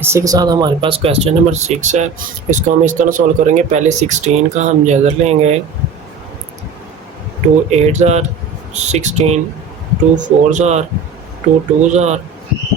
इसी के साथ हमारे पास क्वेश्चन नंबर 6 है। इसको हम इस तरह सॉल्व करेंगे। पहले 16 का हम जज़र लेंगे। 2 8s are 16, 2 4s are 2 2s are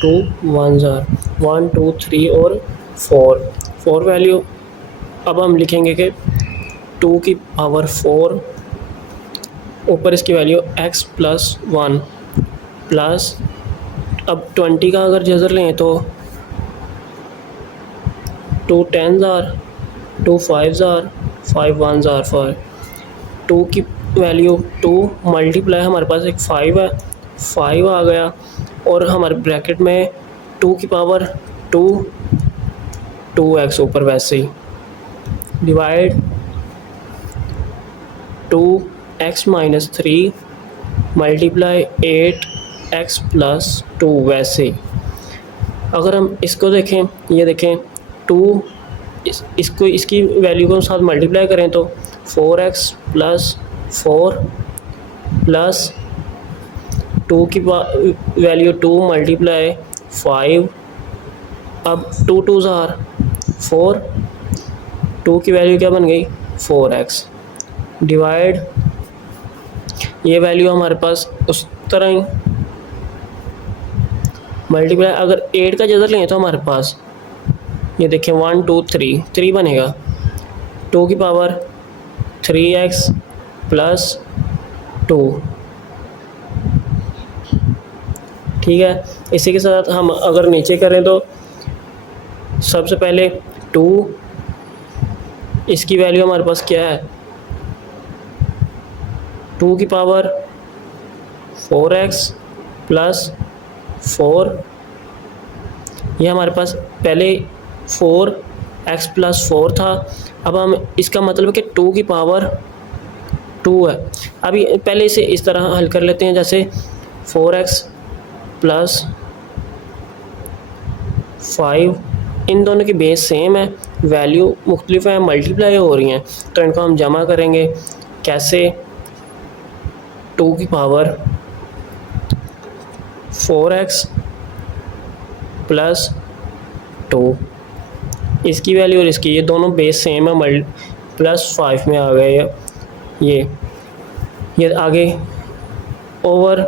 2 1s are 1 2 3 और 4 वैल्यू। अब हम लिखेंगे कि 2 की पावर 4 ऊपर इसकी वैल्यू x प्लस 1 प्लस, अब 20 का अगर जज़र लें तो 2 10s are 2 5s are 5 1s are 5। 2 की वैल्यू 2 मल्टीप्लाई हमारे पास एक 5 है, 5 आ गया और हमारे ब्रैकेट में 2 की पावर 2 2x ऊपर वैसे ही divide 2x minus 3 multiply 8x plus 2 वैसे ही। अगर हम इसको देखें, ये देखें 2 इसको इसकी वैल्यू को साथ मल्टीप्लाई करें तो 4x प्लस 4 प्लस 2 की वैल्यू 2 मल्टीप्लाई 5। अब 2 2s are 4, 2 की वैल्यू क्या बन गई 4x डिवाइड, ये वैल्यू हमारे पास उस तरह ही मल्टीप्लाई, अगर 8 का जज़र लें तो हमारे पास ये देखें 1 2 3 बनेगा। 2 की पावर 3x प्लस 2, ठीक है। इसी के साथ हम अगर नीचे करें तो सबसे पहले 2, इसकी वैल्यू हमारे पास क्या है 2 की पावर 4x प्लस 4, ये हमारे पास पहले 4x प्लस 4 था। अब हम इसका मतलब है कि 2 की पावर 2 है। अभी पहले इसे इस तरह हल कर लेते हैं, जैसे 4x प्लस 5, इन दोनों की बेस सेम है, वैल्यू मुख्तलिफ है, मल्टीप्लाई हो रही हैं, तो इनको हम जमा करेंगे। कैसे 2 की पावर 4x प्लस 2, इसकी वैल्यू और इसकी, ये दोनों बेस सेम है, प्लस 5 में आ गए ये आगे ओवर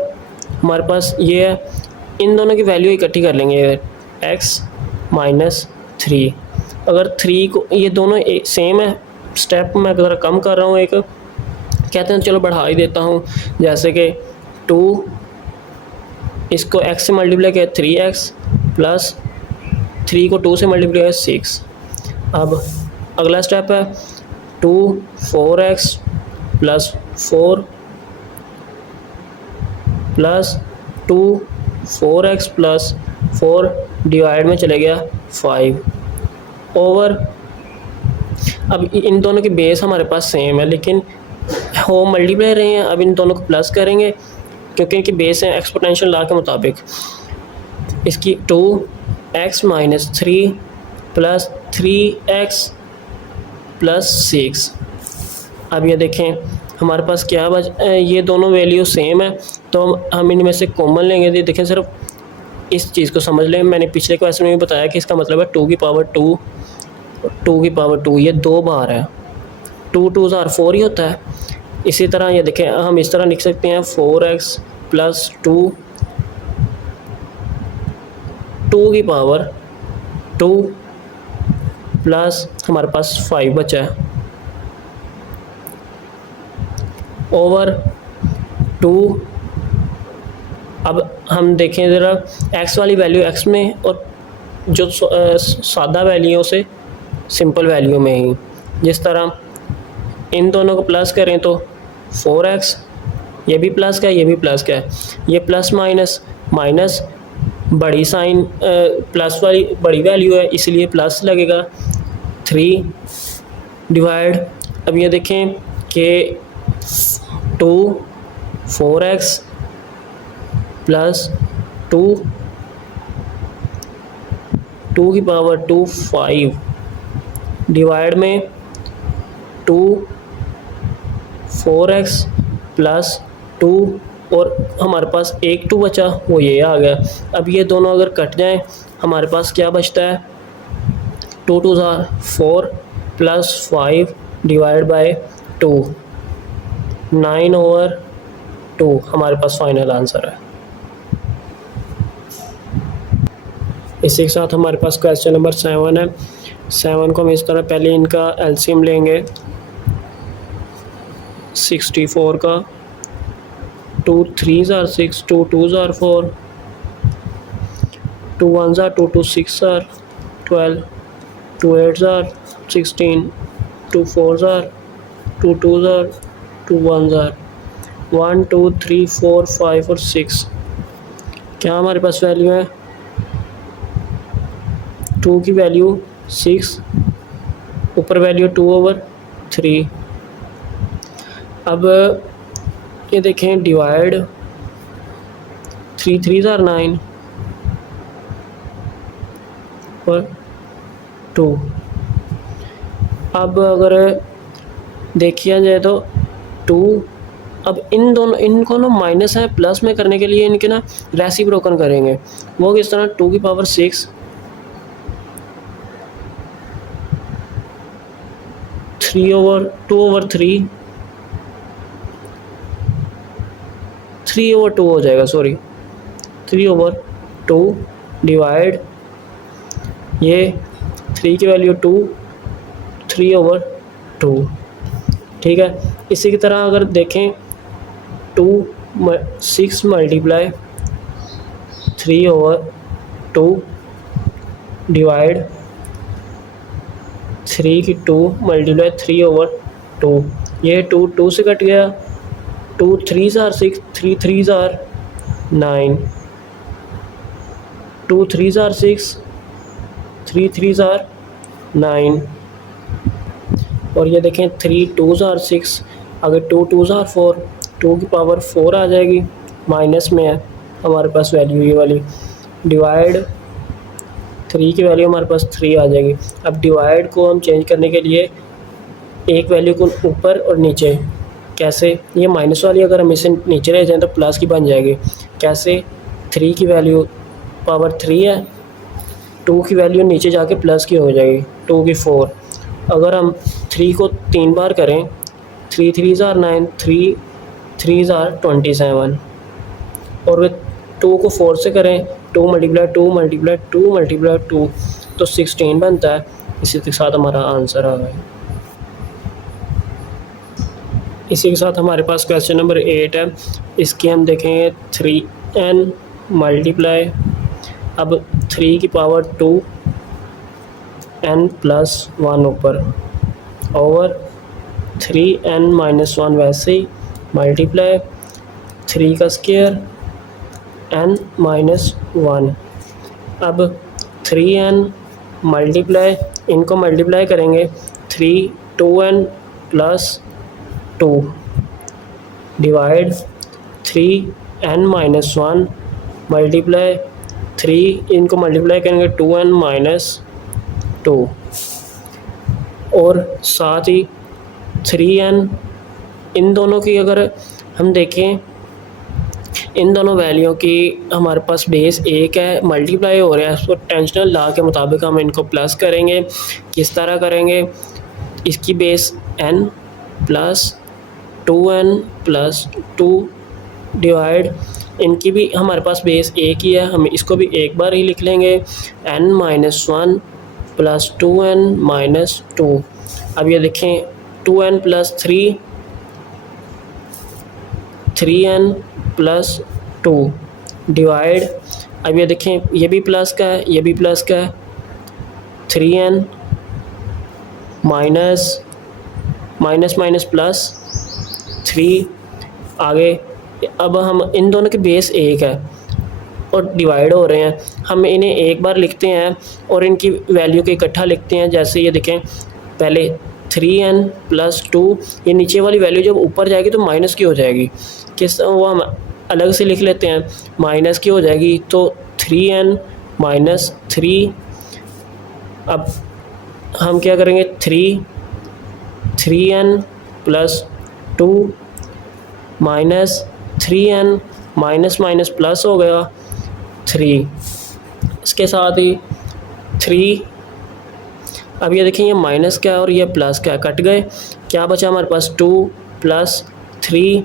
हमारे पास ये है, इन दोनों की वैल्यू इकट्ठी कर लेंगे x माइनस 3। अगर 3 को, ये दोनों सेम है, स्टेप मैं ज़रा कम कर रहा हूँ, एक कहते हैं चलो बढ़ा ही देता हूँ, जैसे कि 2 इसको x से मल्टीप्लाई किया 3x प्लस 3 को 2 से मल्टीप्लाई किया 6। अब अगला स्टेप है 2 4x plus 4 plus 2 4x plus 4 divide में चले गया 5 ओवर, अब इन दोनों की बेस हमारे पास सेम है लेकिन होम मल्टीप्लाई रहे हैं। अब इन दोनों को प्लस करेंगे क्योंकि इनकी बेस है एक्सपोनेंशियल लॉ के मुताबिक। इसकी 2x minus 3 plus 3x plus 6। अब ये देखें हमारे पास क्या ये दोनों वैल्यू सेम है, तो हम इनमें से कॉमन लेंगे। तो देखें सिर्फ इस चीज़ को समझ लें, मैंने पिछले क्वेश्चन में भी बताया कि इसका मतलब है 2 की पावर 2 की पावर 2, ये 2 बार है, 2 2s are 4 ही होता है। इसी तरह ये देखें हम इस तरह लिख सकते हैं 4x प्लस 2 की पावर 2 प्लस हमारे पास 5 बचा है ओवर 2। अब हम देखें ज़रा x वाली वैल्यू x में और जो सादा वैल्यूओं से सिंपल वैल्यू में ही, जिस तरह इन दोनों को प्लस करें तो 4x, ये भी प्लस का है, ये भी प्लस का है, ये प्लस माइनस माइनस, बड़ी साइन प्लस वाली बड़ी वैल्यू है इसलिए प्लस लगेगा 3 डिवाइड। अब ये देखें कि 2 4x प्लस 2 की पावर 2 5 डिवाइड में 2 4x प्लस 2 और हमारे पास एक 2 बचा, वो ये आ गया। अब ये दोनों अगर कट जाएं हमारे पास क्या बचता है टू टू ज़ार 4 प्लस 5 डिवाइड बाय 2, 9/2 हमारे पास फाइनल आंसर है। इसी के साथ हमारे पास क्वेश्चन नंबर 7 है। 7 को हम इस तरह पहले इनका एलसीएम लेंगे 64 का, 2 3s are 6, 2 2s are 4, 2 1s are 2, 2 6 are 12, 2 8s are 16, 2 4s are 2 2s are 2 1s are 1 2 3 4 5 और 6। क्या हमारे पास वैल्यू है? 2 की वैल्यू 6, ऊपर वैल्यू 2/3। अब ये देखें डिवाइड 3 3s are 9 और 2। अब अगर देखिए जाए तो 2, अब इनको ना माइनस है प्लस में करने के लिए इनके ना रेसिप्रोकल करेंगे। वो किस तरह? 2 की पावर 6 3/2 3/2 हो जाएगा, सॉरी 3/2 डिवाइड ये 3 की वैल्यू 2, 3/2। ठीक है। इसी की तरह अगर देखें 6 मल्टीप्लाई 3/2 डिवाइड 3 की 2 मल्टीप्लाई 3/2, ये 2 2 से कट गया, 2 3s are 6, 3 3s are 9, 2 3s are 6, 3 3s are 9 और ये देखें 3 2s are 6, अगर 2 2s are 4, 2 की पावर 4 आ जाएगी, माइनस में है हमारे पास वैल्यू ये वाली, डिवाइड 3 की वैल्यू हमारे पास 3 आ जाएगी। अब डिवाइड को हम चेंज करने के लिए एक वैल्यू को ऊपर और नीचे, कैसे? ये माइनस वाली अगर हम इसे नीचे ले जाएं तो प्लस की बन जाएगी। कैसे? 3 की वैल्यू पावर 3 है, 2 की वैल्यू नीचे जाके प्लस की हो जाएगी, 2 की 4। अगर हम 3 को 3 बार करें, 3 3s are 9, 3 3s are 27 और 2 को 4 से करें, 2 मल्टीप्लाई 2 मल्टीप्लाई 2 मल्टीप्लाई 2 तो 16 बनता है। इसी के साथ हमारा आंसर आ गया। इसी के साथ हमारे पास क्वेश्चन नंबर 8 है। इसके हम देखेंगे 3n मल्टीप्लाई, अब 3 की पावर 2 n प्लस 1 ऊपर ओवर 3n माइनस 1 वैसे ही मल्टीप्लाई 3 का स्क्वायर n माइनस 1। अब 3n मल्टीप्लाई, इनको मल्टीप्लाई करेंगे 3 2n plus 2 divide 3n minus 1 multiply 3, इनको मल्टीप्लाई करेंगे 2n माइनस 2 और साथ ही 3n, इन दोनों की अगर हम देखें, इन दोनों वैल्यू की हमारे पास बेस 1 है, मल्टीप्लाई हो रहा है, उसको टेंशनल लॉ के मुताबिक हम इनको प्लस करेंगे। किस तरह करेंगे? इसकी base n plus 2n plus 2 divide, इनकी भी हमारे पास बेस 1 ही है, हम इसको भी एक बार ही लिख लेंगे, n minus 1 plus 2n minus 2। अब ये देखें 2n plus 3, 3n plus 2 divide, अब ये देखें ये भी प्लस का है, ये भी प्लस का है, 3n minus minus minus plus 3 आगे। अब हम इन दोनों के बेस 1 है और डिवाइड हो रहे हैं, हम इन्हें एक बार लिखते हैं और इनकी वैल्यू को इकट्ठा लिखते हैं। जैसे ये देखें पहले 3n प्लस 2, ये नीचे वाली वैल्यू जब ऊपर जाएगी तो माइनस की हो जाएगी, किस वो हम अलग से लिख लेते हैं, माइनस की हो जाएगी तो 3n माइनस 3। अब हम क्या करेंगे 3n plus 2 minus 3n minus minus plus हो गया 3, इसके साथ ही 3 अब ये देखिए, ये माइनस क्या है और ये प्लस क्या है, कट गए। क्या बचा हमारे पास, 2 प्लस 3,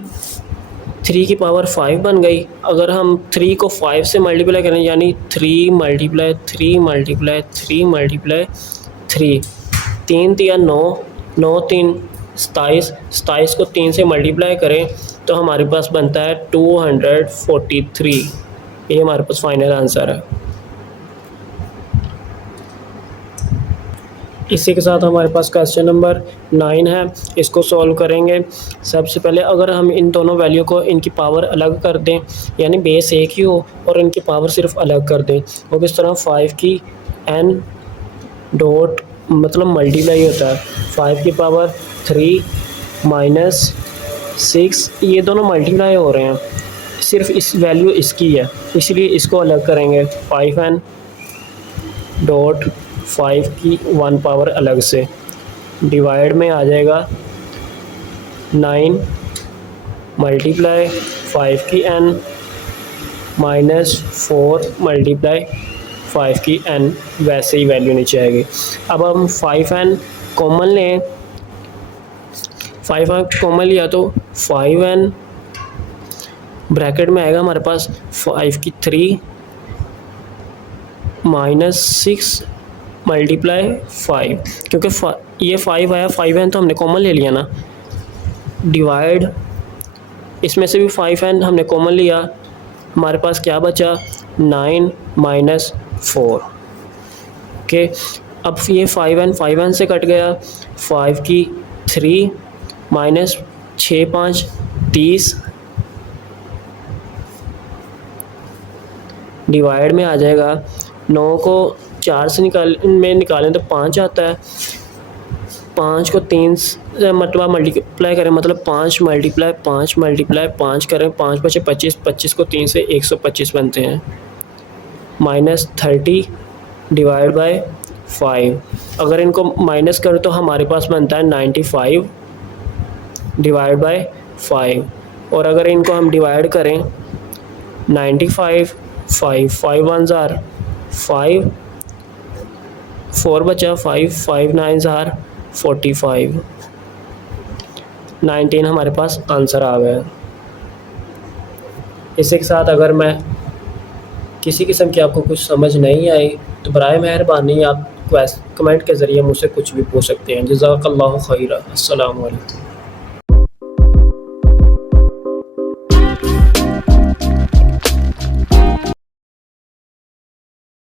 3 की पावर 5 बन गई। अगर हम 3 को 5 से मल्टीप्लाई करें, यानी 3 मल्टीप्लाई 3 मल्टीप्लाई 3 मल्टीप्लाई 3, 3 तिया 9, 9 3 27, 27 को 3 से मल्टीप्लाई करें तो हमारे पास बनता है 243। ये हमारे पास फाइनल आंसर है। इसी के साथ हमारे पास क्वेश्चन नंबर 9 है, इसको सॉल्व करेंगे। सबसे पहले अगर हम इन दोनों वैल्यू को, इनकी पावर अलग कर दें, यानी बेस एक ही हो और इनकी पावर सिर्फ अलग कर दें, वो किस तरह, 5 की n डॉट मतलब मल्टीप्लाई होता है, 5 की पावर 3 माइनस 6, ये दोनों मल्टीप्लाई हो रहे हैं, सिर्फ इस वैल्यू इसकी है, इसलिए इसको अलग करेंगे। 5n डॉट 5 की 1 पावर अलग से, डिवाइड में आ जाएगा 9 मल्टीप्लाई 5 की n माइनस 4 मल्टीप्लाई 5 की n, वैसे ही वैल्यू नीचे आएगी। अब हम 5n कॉमन लें, 5n कॉमन लिया तो 5n ब्रैकेट में आएगा हमारे पास 5 की 3 माइनस 6 मल्टीप्लाई 5, क्योंकि ये 5 आया, 5n तो हमने कॉमन ले लिया ना, डिवाइड इसमें से भी 5n हमने कॉमन लिया, हमारे पास क्या बचा, 9 माइनस 4। ओके, अब ये 5n से कट गया, 5 की 3 माइनस 6 5 30, डिवाइड में आ जाएगा, 9 को 4 से निकालें तो 5 आता है, 5 को 3 से मल्टीप्लाई करें मतलब 5 मल्टीप्लाई 5 मल्टीप्लाई 5 करें, 5 बचे 25, 25 को 3 से 125 बनते हैं, माइनस 30 डिवाइड बाय 5। अगर इनको माइनस करें तो हमारे पास बनता है 95 डिवाइड बाय 5, और अगर इनको हम डिवाइड करें 95 5 1 आर 5, 4 बचा 5 5 9 आर 45, 19 हमारे पास आंसर आ गया। इसी के साथ अगर मैं किसी किस्म की आपको कुछ समझ नहीं आई तो बराए मेहरबानी आप कमेंट के ज़रिए मुझसे कुछ भी पूछ सकते हैं। जज़ाकल्लाहु खैरा। अस्सलामु अलैकुम।